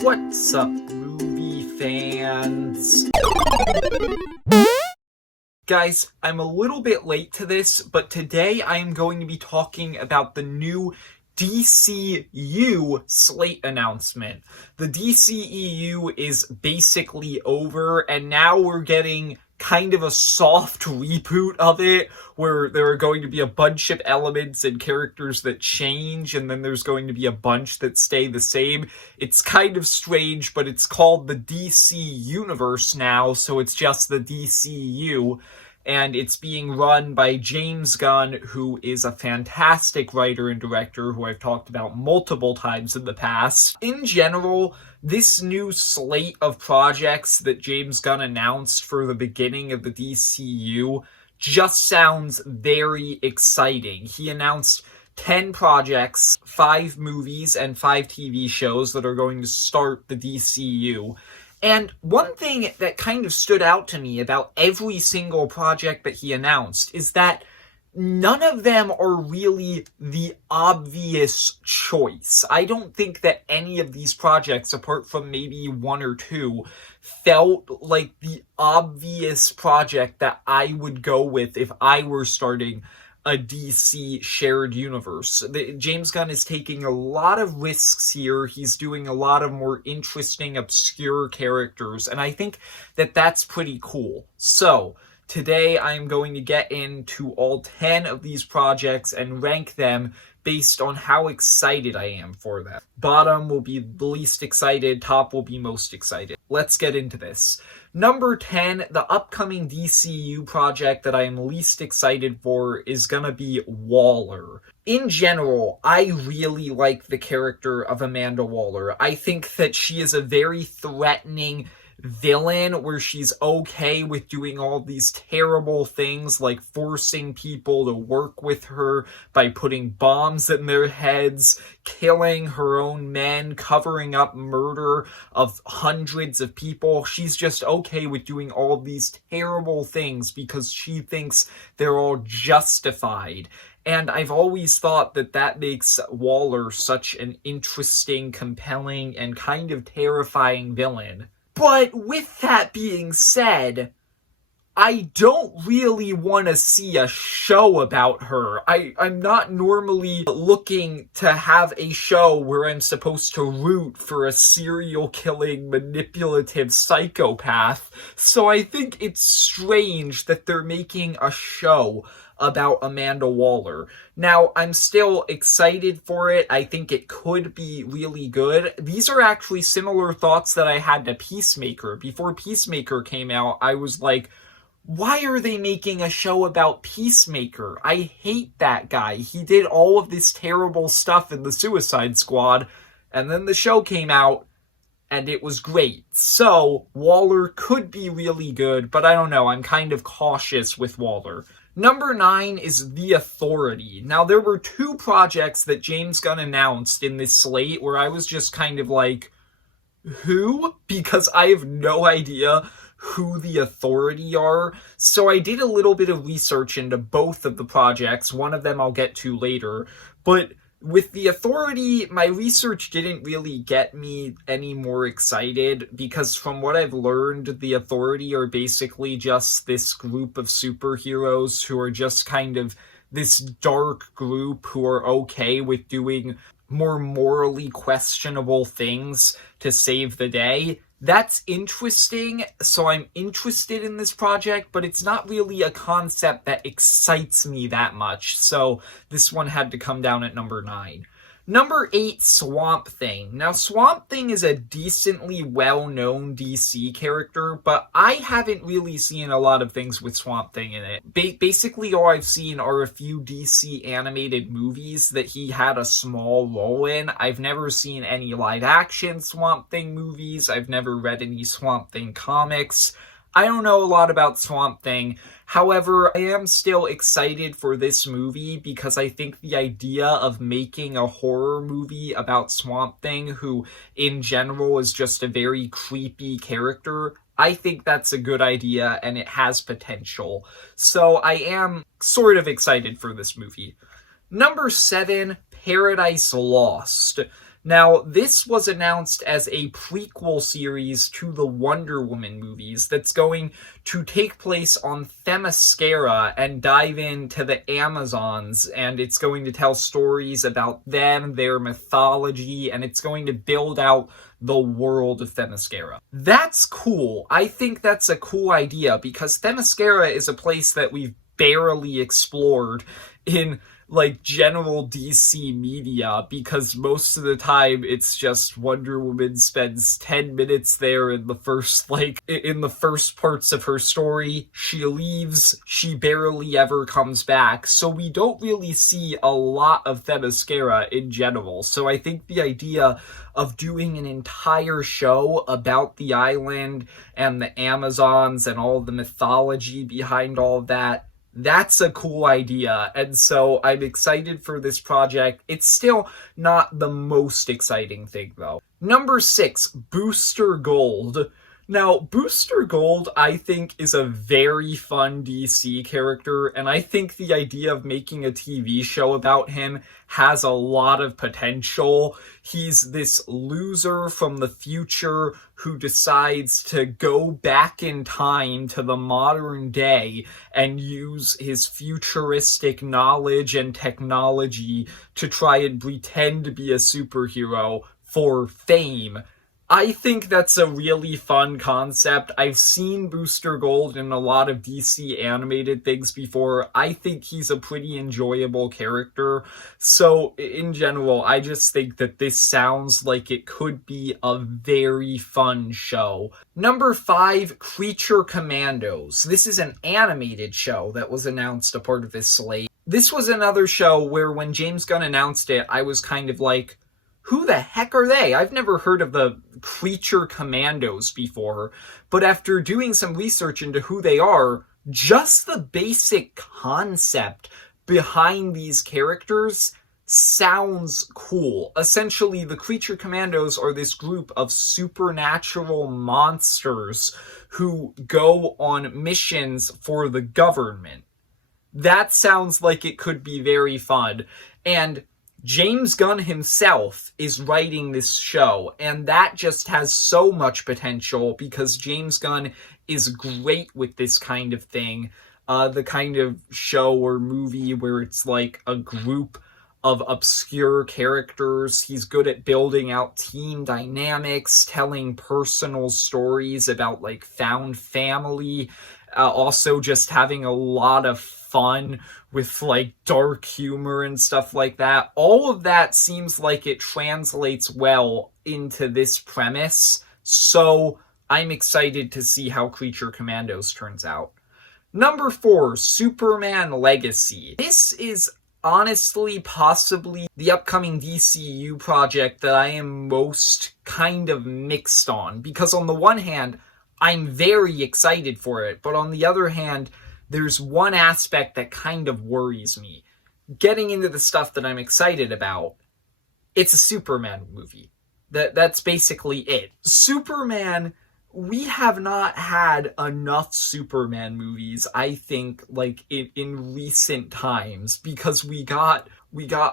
What's up, movie fans? Guys, I'm a little bit late to this, but today I am going to be talking about the new DCU slate announcement. The DCEU is basically over, and now we're getting kind of a soft reboot of it, where there are going to be a bunch of elements and characters that change, and then there's going to be a bunch that stay the same. It's kind of strange, but it's called the DC Universe now, so it's just the DCU. And it's being run by James Gunn, who is a fantastic writer and director who I've talked about multiple times in the past. In general, this new slate of projects that James Gunn announced for the beginning of the DCU just sounds very exciting. He announced 10 projects, 5 movies, and 5 TV shows that are going to start the DCU. And one thing that kind of stood out to me about every single project that he announced is that none of them are really the obvious choice. I don't think that any of these projects, apart from maybe one or two, felt like the obvious project that I would go with if I were starting a DC shared universe. James Gunn is taking a lot of risks here. He's doing a lot of more interesting, obscure characters, and I think that that's pretty cool. So, today I'm going to get into all 10 of these projects and rank them based on how excited I am for them. Bottom will be the least excited, top will be most excited. Let's get into this. Number 10, the upcoming DCU project that I am least excited for is gonna be Waller. In general, I really like the character of Amanda Waller. I think that she is a very threatening villain where she's okay with doing all these terrible things like forcing people to work with her by putting bombs in their heads, killing her own men, covering up murder of hundreds of people. She's just okay with doing all these terrible things because she thinks they're all justified. And I've always thought that that makes Waller such an interesting, compelling, and kind of terrifying villain. But with that being said, I don't really want to see a show about her. I'm not normally looking to have a show where I'm supposed to root for a serial-killing, manipulative psychopath. So I think it's strange that they're making a show about Amanda Waller. Now, I'm still excited for it. I think it could be really good. These are actually similar thoughts that I had to Peacemaker. Before Peacemaker came out, I was like, why are they making a show about Peacemaker? I hate that guy. He did all of this terrible stuff in the Suicide Squad, and then the show came out, and it was great. So, Waller could be really good, but I don't know. I'm kind of cautious with Waller. Number 9 is The Authority. Now, there were 2 projects that James Gunn announced in this slate where I was just kind of like, who? Because I have no idea who The Authority are. So I did a little bit of research into both of the projects. One of them I'll get to later. But with The Authority, my research didn't really get me any more excited because from what I've learned, The Authority are basically just this group of superheroes who are just kind of this dark group who are okay with doing more morally questionable things to save the day. That's interesting, so I'm interested in this project, but it's not really a concept that excites me that much, so this one had to come down at number 9. Number 8, Swamp Thing. Now, Swamp Thing is a decently well-known DC character, but I haven't really seen a lot of things with Swamp Thing in it. Basically, all I've seen are a few DC animated movies that he had a small role in. I've never seen any live-action Swamp Thing movies. I've never read any Swamp Thing comics. I don't know a lot about Swamp Thing. However, I am still excited for this movie because I think the idea of making a horror movie about Swamp Thing, who in general is just a very creepy character, I think that's a good idea and it has potential. So I am sort of excited for this movie. Number 7, Paradise Lost. Now, this was announced as a prequel series to the Wonder Woman movies that's going to take place on Themyscira and dive into the Amazons, and it's going to tell stories about them, their mythology, and it's going to build out the world of Themyscira. That's cool. I think that's a cool idea, because Themyscira is a place that we've barely explored in like general DC media, because most of the time it's just Wonder Woman spends 10 minutes there in the first parts of her story. She leaves, she barely ever comes back, so we don't really see a lot of Themyscira in general. So I think the idea of doing an entire show about the island and the Amazons and all the mythology behind all of that, that's a cool idea, and so I'm excited for this project. It's still not the most exciting thing, though. Number 6, Booster Gold. Now, Booster Gold, I think, is a very fun DC character, and I think the idea of making a TV show about him has a lot of potential. He's this loser from the future who decides to go back in time to the modern day and use his futuristic knowledge and technology to try and pretend to be a superhero for fame. I think that's a really fun concept. I've seen Booster Gold in a lot of DC animated things before. I think he's a pretty enjoyable character. So, in general, I just think that this sounds like it could be a very fun show. Number 5, Creature Commandos. This is an animated show that was announced a part of this slate. This was another show where when James Gunn announced it, I was kind of like, who the heck are they? I've never heard of the Creature Commandos before, but after doing some research into who they are, just the basic concept behind these characters sounds cool. Essentially, the Creature Commandos are this group of supernatural monsters who go on missions for the government. That sounds like it could be very fun, and James Gunn himself is writing this show, and that just has so much potential because James Gunn is great with this kind of thing. The kind of show or movie where it's like a group of obscure characters. He's good at building out team dynamics, telling personal stories about like found family, also just having a lot of fun with like dark humor and stuff like that. All of that seems like it translates well into this premise, so I'm excited to see how Creature Commandos turns out. Number 4, Superman Legacy. This is honestly possibly the upcoming DCU project that I am most kind of mixed on, because on the one hand, I'm very excited for it, but on the other hand, there's one aspect that kind of worries me. Getting into the stuff that I'm excited about, it's a Superman movie. That's basically it. Superman, we have not had enough Superman movies, I think, like in recent times, because we got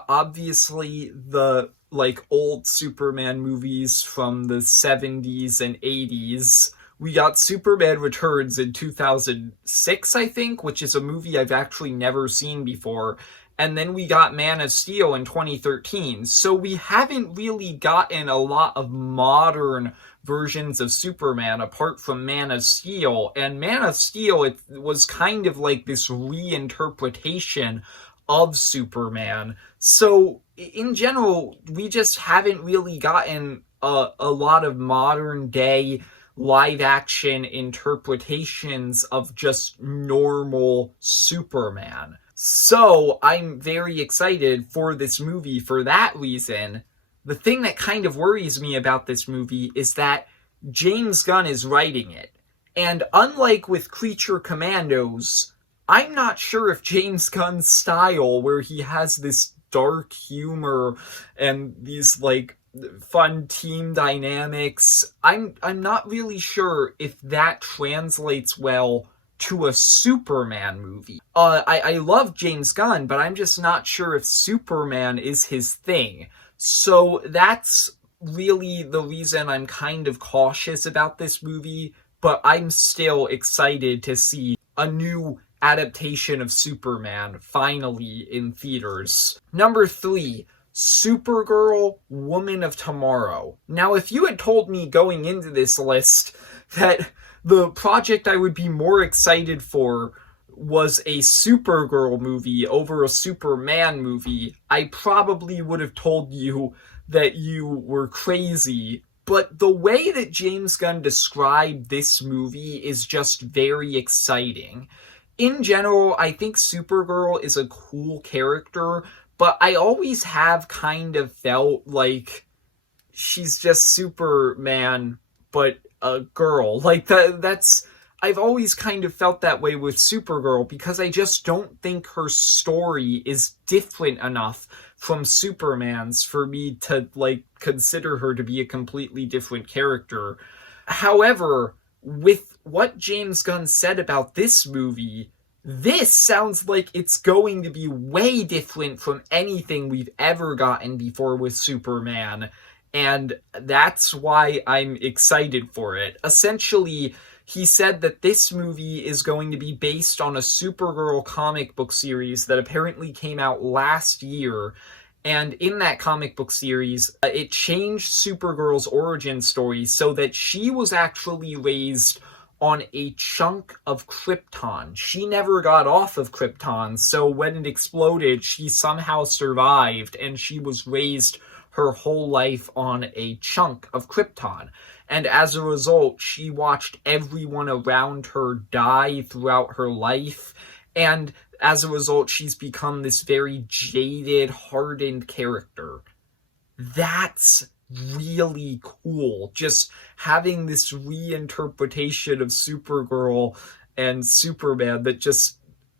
obviously the like old Superman movies from the 70s and 80s. We got Superman Returns in 2006, I think, which is a movie I've actually never seen before. And then we got Man of Steel in 2013. So we haven't really gotten a lot of modern versions of Superman apart from Man of Steel. And Man of Steel, it was kind of like this reinterpretation of Superman. So in general, we just haven't really gotten a lot of modern day live action interpretations of just normal Superman. So I'm very excited for this movie for that reason. The thing that kind of worries me about this movie is that James Gunn is writing it. And unlike with Creature Commandos, I'm not sure if James Gunn's style, where he has this dark humor and these like fun team dynamics, I'm not really sure if that translates well to a Superman movie. I love James Gunn, but I'm just not sure if Superman is his thing. So that's really the reason I'm kind of cautious about this movie, but I'm still excited to see a new adaptation of Superman finally in theaters. Number 3, Supergirl, Woman of Tomorrow. Now, if you had told me going into this list that the project I would be more excited for was a Supergirl movie over a Superman movie, I probably would have told you that you were crazy. But the way that James Gunn described this movie is just very exciting. In general, I think Supergirl is a cool character, but I always have kind of felt like she's just Superman, but a girl. Like that's I've always kind of felt that way with Supergirl because I just don't think her story is different enough from Superman's for me to consider her to be a completely different character. However, with what James Gunn said about this movie, this sounds like it's going to be way different from anything we've ever gotten before with Superman. And that's why I'm excited for it. Essentially, he said that this movie is going to be based on a Supergirl comic book series that apparently came out last year. And in that comic book series, it changed Supergirl's origin story so that she was actually raised on a chunk of Krypton. She never got off of Krypton, so when it exploded, she somehow survived, and she was raised her whole life on a chunk of Krypton. And as a result, she watched everyone around her die throughout her life. And as a result, she's become this very jaded, hardened character. That's really cool. Just having this reinterpretation of Supergirl and Superman that just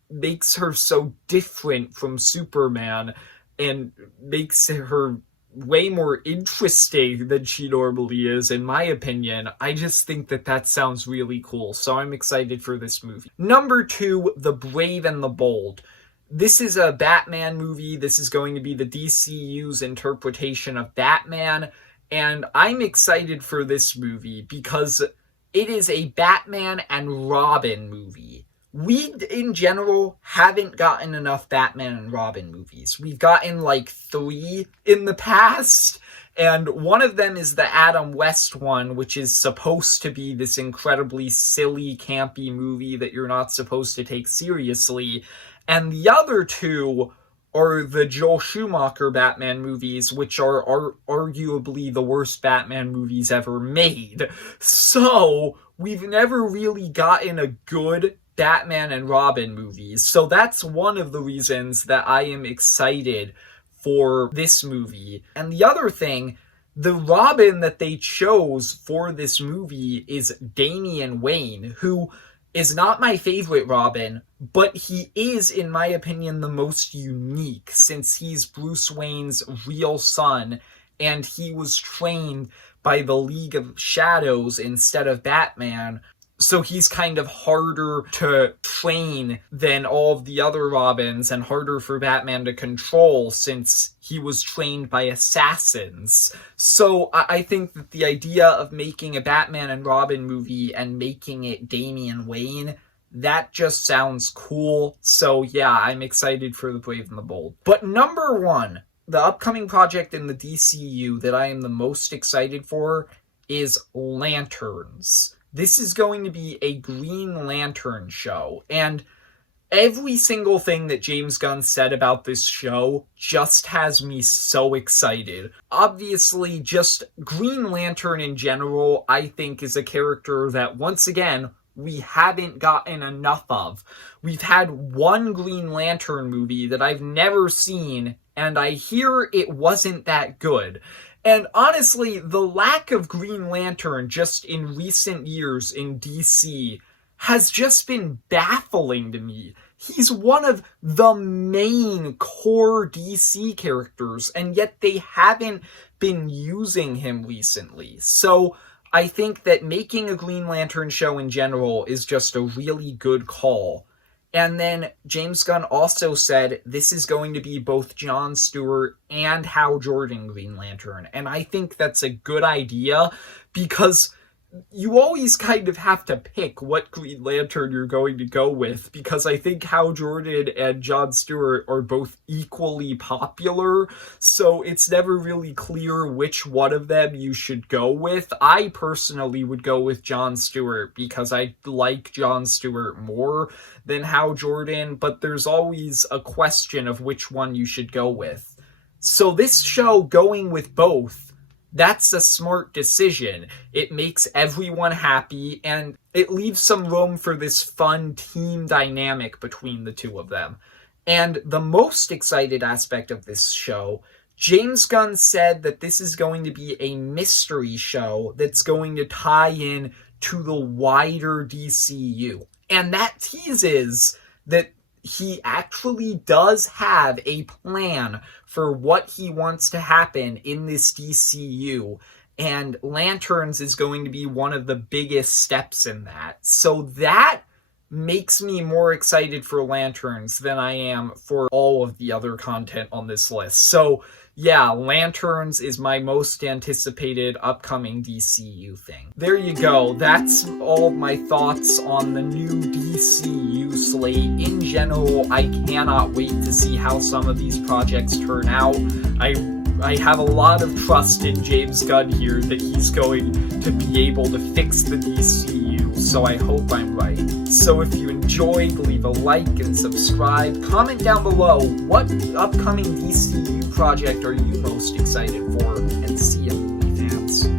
makes her so different from Superman and makes her way more interesting than she normally is, in my opinion. I just think that that sounds really cool, so I'm excited for this movie. Number 2, The Brave and the Bold. This is a Batman movie. This is going to be the DCU's interpretation of Batman, and I'm excited for this movie because it is a Batman and Robin movie. We, in general, haven't gotten enough Batman and Robin movies. We've gotten 3 in the past, and one of them is the Adam West one, which is supposed to be this incredibly silly, campy movie that you're not supposed to take seriously. And the other 2 are the Joel Schumacher Batman movies, which are arguably the worst Batman movies ever made. So, we've never really gotten a good Batman and Robin movies. So that's one of the reasons that I am excited for this movie. And the other thing, the Robin that they chose for this movie is Damian Wayne, who is not my favorite Robin, but he is, in my opinion, the most unique since he's Bruce Wayne's real son and he was trained by the League of Shadows instead of Batman. So he's kind of harder to train than all of the other Robins and harder for Batman to control since he was trained by assassins. So I think that the idea of making a Batman and Robin movie and making it Damian Wayne, that just sounds cool. So yeah, I'm excited for The Brave and the Bold. But number 1, the upcoming project in the DCU that I am the most excited for is Lanterns. This is going to be a Green Lantern show, and every single thing that James Gunn said about this show just has me so excited. Obviously, just Green Lantern in general, I think, is a character that, once again, we haven't gotten enough of. We've had one Green Lantern movie that I've never seen, and I hear it wasn't that good. And honestly, the lack of Green Lantern just in recent years in DC has just been baffling to me. He's one of the main core DC characters, and yet they haven't been using him recently. So I think that making a Green Lantern show in general is just a really good call. And then James Gunn also said this is going to be both Jon Stewart and Hal Jordan Green Lantern. And I think that's a good idea because you always kind of have to pick what Green Lantern you're going to go with, because I think Hal Jordan and Jon Stewart are both equally popular, so it's never really clear which one of them you should go with. I personally would go with Jon Stewart because I like Jon Stewart more than Hal Jordan, but there's always a question of which one you should go with. So this show going with both, that's a smart decision. It makes everyone happy, and it leaves some room for this fun team dynamic between the two of them. And the most excited aspect of this show, James Gunn said that this is going to be a mystery show that's going to tie in to the wider DCU. And that teases that he actually does have a plan for what he wants to happen in this DCU, and Lanterns is going to be one of the biggest steps in that. So that makes me more excited for Lanterns than I am for all of the other content on this list. So yeah, Lanterns is my most anticipated upcoming DCU thing. There you go. That's all my thoughts on the new DCU slate. In general, I cannot wait to see how some of these projects turn out. I have a lot of trust in James Gunn here that he's going to be able to fix the DCU, so I hope I'm right. So if you enjoyed, leave a like and subscribe. Comment down below what upcoming DCU project are you most excited for, and see you, movie fans.